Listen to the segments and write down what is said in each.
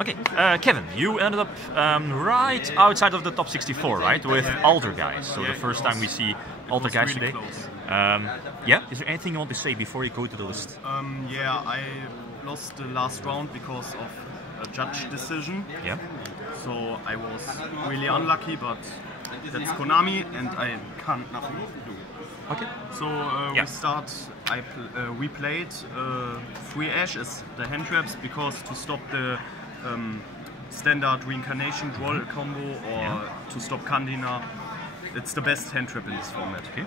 Okay, Cevin, you ended up right outside of the top 64, right? With Altergeist. So the first time we see Altergeist really today. Yeah, is there anything you want to say before you go to the list? Yeah, I lost the last round because of a judge decision. Yeah. So I was really unlucky, but that's Konami and I can't nothing do. Okay. So we played 3 Ash as the hand traps because to stop the standard reincarnation draw combo or to stop Kandina, it's the best hand trap in this format. Okay.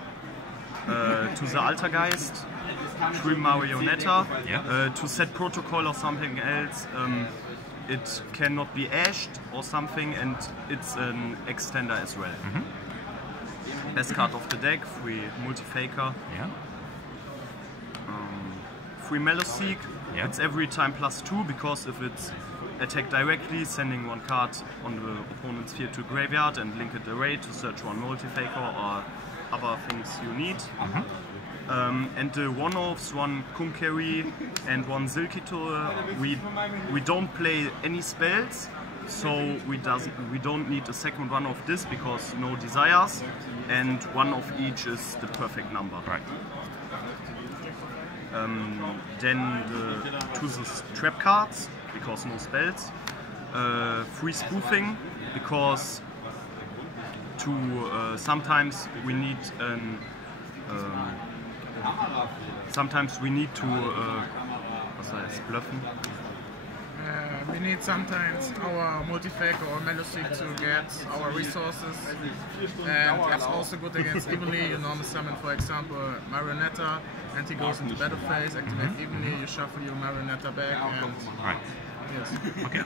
To the Altergeist, 3 Marionetta, Yeah. to set protocol or something else. It cannot be ashed or something, and it's an extender as well. Best card of the deck, 3 Multi-Faker, Yeah. 3 Meloseek. Yeah. It's every time +2 because if it's attack directly, sending 1 card on the opponent's field to graveyard and link it array to search 1 Multi-Faker or other things you need. And the one-offs, 1 Kunkeri and 1 Silkito, we don't play any spells, so we don't need a second one of this because no desires, and 1 of each is the perfect number. Right. Then to the trap cards, because no spells. 3 Spoofing, because sometimes we need was heißt bluffen? We need sometimes our Multi-Faker or Meloseek to get our resources, and it's also good against evenly. You normally summon, for example, Marionetta, and he goes into battle phase, activate evenly, you shuffle your Marionetta back, and Right. yes. Okay.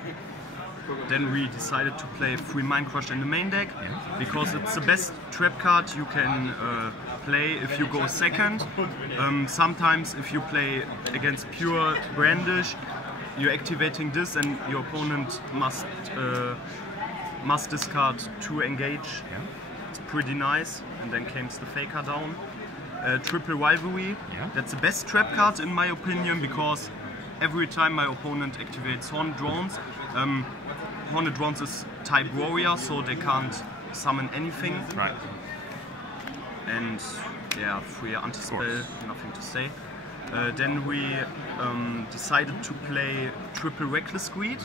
Then we decided to play 3 Mind Crush in the main deck because it's the best trap card you can play if you go second. Sometimes if you play against pure Brandish, you're activating this and your opponent must discard 2 engage. Yeah. It's pretty nice. And then comes the Faker down. Triple Rivalry. Yeah. That's the best trap card in my opinion because every time my opponent activates Horned Drones, Horned Drones is type warrior, so they can't summon anything. Right. And yeah, 3 anti-spell, nothing to say. Then we decided to play Triple Reckless Greed.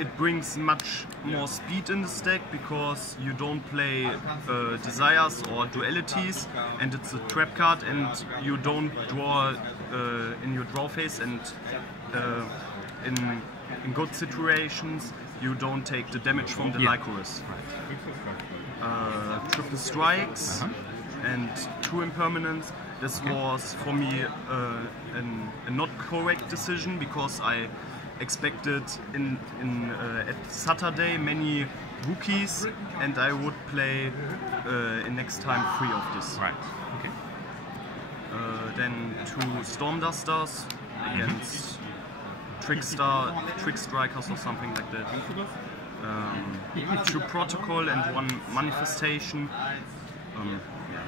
It brings much more speed in this deck because you don't play desires or dualities, and it's a trap card, and you don't draw in your draw phase, and in good situations you don't take the damage from the Lycoris. Triple Strikes and 2 Impermanence. This was for me a not correct decision because I expected at Saturday many rookies, and I would play in next time 3 of this. Right. Okay. Then 2 Storm Dusters against Trick Strikers or something like that. 2 Protocol and 1 Manifestation.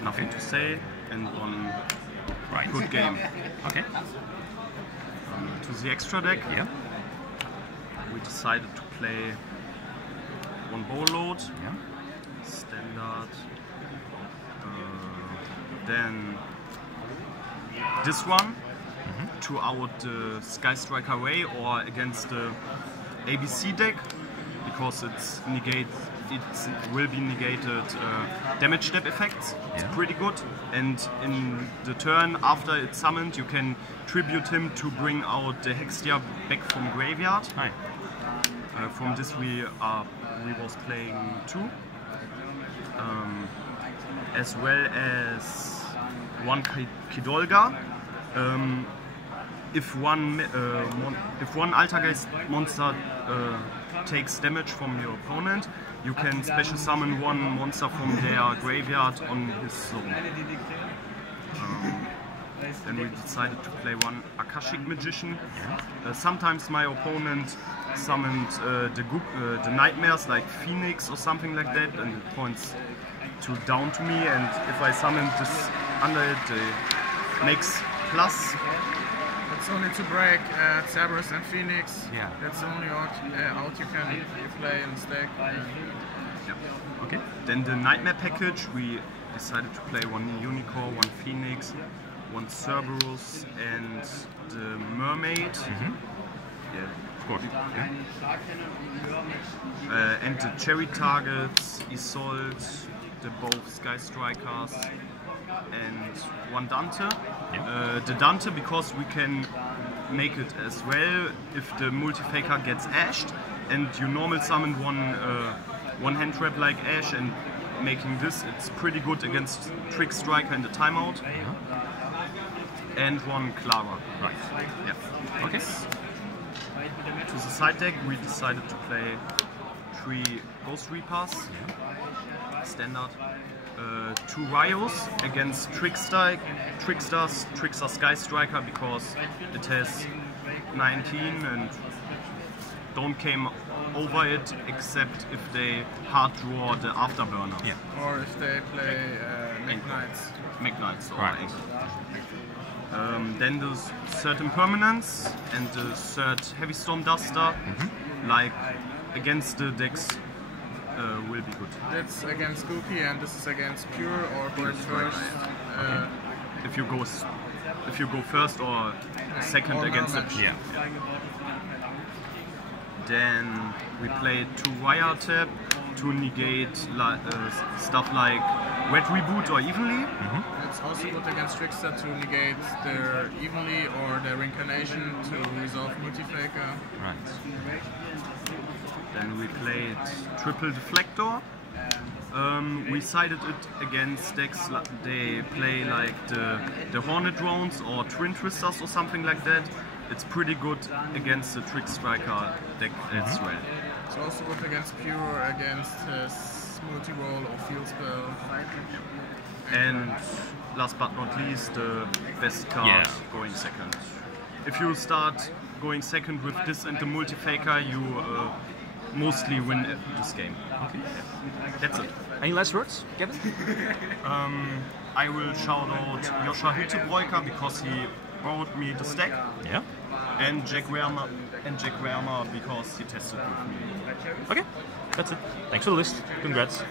Nothing to say, and 1 good game. Okay. To the extra deck, Yeah. we decided to play 1 Bowload, Yeah. standard, then this one to out the Sky Striker Ray or against the ABC deck because it will be negated damage step effects. It's pretty good, and in the turn after it's summoned you can tribute him to bring out the Hextia back from graveyard. Hi. From this we was playing 2, as well as 1 Kidolga. If one Altergeist monster takes damage from your opponent, you can special summon 1 monster from their graveyard on his zone. Then we decided to play 1 Akashic Magician. Sometimes my opponent summoned the nightmares like Phoenix or something like that, and it points down to me, and if I summon this under it, it makes plus it's only to break Cerberus and Phoenix. Yeah. That's the only out you can play in stake. Okay. Then the Nightmare package, we decided to play one Unicorn, one Phoenix, one Cerberus, and the Mermaid. Yeah. Of course. Yeah. And the cherry targets, Isolde, the both Sky Strikers, and one Dante. Yeah. The Dante, because we can make it as well if the multi-faker gets ashed, and you normal summon one hand trap like Ash, and making this, it's pretty good against Trick Striker in the timeout. And one Clara. Right. Yeah. Okay. To the side deck, we decided to play 3 Ghost Reapers, standard, 2 Ryos against Trickster Sky Striker, because it has 19 and don't came over it except if they hard draw the Afterburner. Yeah. Or if they play Knights or Right. Ankle. Then the third Impermanence and the third Heavy Storm Duster, like against the decks, will be good. That's against Gookie and this is against Pure or going first. If you go first or second Or against the normal. Yeah. Then we played 2 Wiretap to negate stuff like Red Reboot or Evenly. It's also good against Trickster to negate their Evenly or their Reincarnation to resolve Multifaker. Right. Then we played Triple Deflector. We sided it against decks they play like the Hornet Drones or Twin Twisters or something like that. It's pretty good against the Trick Striker deck as well. It's also good against Pure, against his multi-roll or field spell. And last but not least, the best card going second. If you start going second with this and the multi-faker, you mostly win this game. Okay. That's it. Any last words, Kevin? I will shout out Joscha Hüttebräuker because he brought me the stack, Yeah. and Jack Werner because he tested with me. Okay. That's it. Thanks for the list. Congrats.